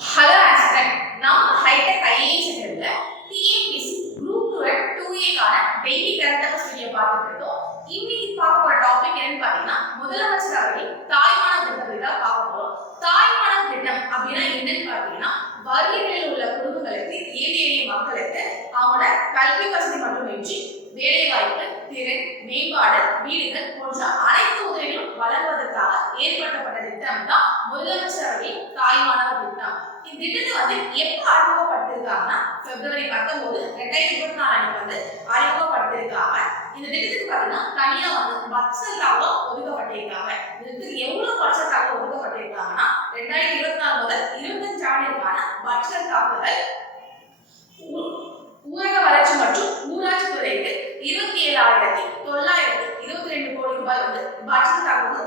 Hello ஆஸ்டன் நம்ம hitech IAS சென்டர்ல டிஎன்பிசி குரூப் டூ டூ ஏக்கான டெய்லி கரண்ட் அஃபேர்ஸ் வீடியோ பார்த்துட்டு இருக்கோம். இன்னைக்கு பார்க்க போற டாபிக் என்னன்னு பார்த்தீங்கன்னா முதலமைச்சர் அவர்கள் தாய்மான திட்டத்தை தான் பார்க்க போறோம். தாய்மான திட்டம் அப்படின்னா என்னன்னு பார்த்தீங்கன்னா வறுமை உள்ள குடும்பங்களுக்கு ஏழை எளிய மக்களுக்கு அவங்களோட கல்வி வசதி மட்டுமின்றி வேலைவாய்ப்பு திறன் மேம்பாடு வீடுகள் போன்ற அனைத்து உதவிகளும் வழங்குவதற்காக ஏற்படுத்தப்பட்ட திட்டம் தான் முதலமைச்சர் அவர்களின் தாய்மான திட்டம். இந்த திட்டத்தை வந்து எப்ப அறிமுகப்படுத்திருக்காங்கன்னா பிப்ரவரி பத்தொன்பது ரெண்டாயிரத்தி இருபத்தி நாலு அன்னைக்கு வந்து அறிமுகப்படுத்திருக்காங்க. இந்த திட்டத்துக்கு பாத்தீங்கன்னா தனியா வந்து பட்ஜெட்டாக ஒதுக்கப்பட்டிருக்காங்க. இந்த திட்டத்துக்கு எவ்வளவு பட்ஜெட்டாக ஒதுக்கப்பட்டிருக்காங்கன்னா ரெண்டாயிரத்தி இருபத்தி நாலு முதல் இருபத்தஞ்சு ஆண்டிற்கான பட்ஜெட் தாக்குதல் ஊரக வளர்ச்சி மற்றும் ஊராட்சி துறைக்கு இருபத்தி ஏழாயிரத்தி தொள்ளாயிரத்தி இருபத்தி ரெண்டு கோடி ரூபாய் வந்து பட்ஜெட்டாக வந்து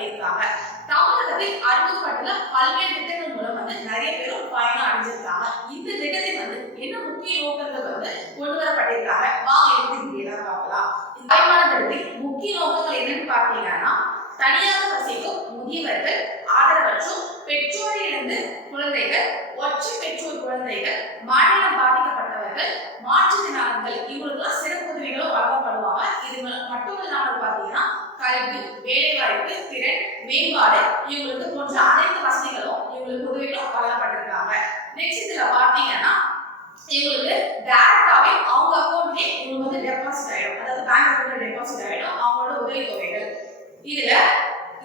பண்ணியிருக்காங்க. தமிழகத்தில் அறிமுகப்பட்டுள்ள பல்வேறு திட்டங்கள் மூலம் வந்து நிறைய பேரும் பயணம் அடைஞ்சிருக்காங்க. இந்த திட்டத்தில் வந்து என்ன முக்கிய நோக்கங்கள் வந்து கொண்டு வரப்பட்டிருக்காங்க? வாங்க எப்படி பார்க்கலாம். தாய்மான திட்டத்தின் முக்கிய நோக்கங்கள் என்னன்னு பார்த்தீங்கன்னா தனியாக வசிக்கும் முதியவர்கள் ஆதரவற்றும் பெற்றோரிலிருந்து குழந்தைகள் ஒற்றை பெற்றோர் குழந்தைகள் மாநிலம் பாதிக்கப்பட்டவர்கள் மாற்றுத்திறனாளிகள் இவங்களுக்குலாம் சிறப்பு உதவிகளும் வழங்கப்படுவாங்க இது ம- மட்டும் இல்லாமல் பார்த்தீங்கன்னா கல்வி வேலைவாய்ப்பு திறன் மேம்பாடு இவங்களுக்கு போன்ற அனைத்து வசதிகளும் இவங்களுக்கு உதவிகளும் வழங்கப்பட்டிருக்காங்க. நெக்ஸ்ட் இதுல பார்த்தீங்கன்னா இவங்களுக்கு டேரக்டாவே அவங்க அக்கௌண்ட்லயே இவங்களுக்கு வந்து டெபாசிட் ஆயிடும். அதாவது பேங்க் அக்கௌண்ட்ல டெபாசிட் ஆயிடும். அவங்களோட உதவி தொகைகள். இதுல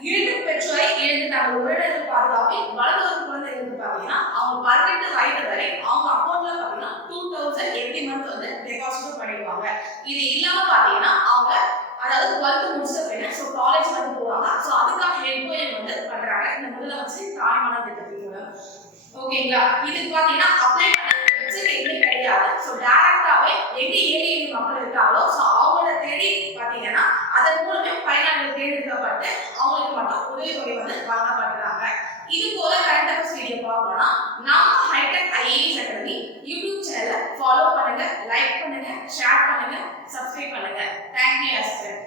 இரண்டு பெற்றோரை இழந்து தங்கள் உறவினர்கள் வளர்ந்து வரும் ஒரு குழந்தைகளுக்கு பார்த்தீங்கன்னா அவங்க பதினெட்டு வயது வரை அவங்க அக்கௌண்ட்ல பார்த்தீங்கன்னா டூ தௌசண்ட் எவ்ரி மந்த் வந்து டெபாசிட் பண்ணிடுவாங்க. இது இல்லாம பார்த்தீங்கன்னா அவங்க பண்றாங்க. இந்த முதலமைச்சர் தாய்மான திட்டத்தின் மூலம் ஓகேங்களா இதுக்கு பாத்தீங்கன்னா அப்ளை பண்ண வெப்சைட் எதுவுமே கிடையாது. ஸோ டைரக்டாவே எங்க ஏழை மக்கள் இருக்காங்களோ ஸோ அவங்கள தேடி பாத்தீங்கன்னா அதன் மூலமே பயனாளிகள் தேர்ந்தெடுக்கப்பட்டு அவங்களுக்கு மட்டும் உதவித்தொகை வந்து வழங்கப்படுறாங்க இது போல கரண்ட் அஃபேர்ஸ் வீடியோ பார்க்கணும்னா நம்ம ஹைடெக் ஐஏஎஸ் அகாடமி யூடியூப் சேனலை ஃபாலோ பண்ணுங்க லைக் பண்ணுங்க ஷேர் பண்ணுங்க சப்ஸ்கிரைப் பண்ணுங்க. தேங்க்யூ அஸ்டர்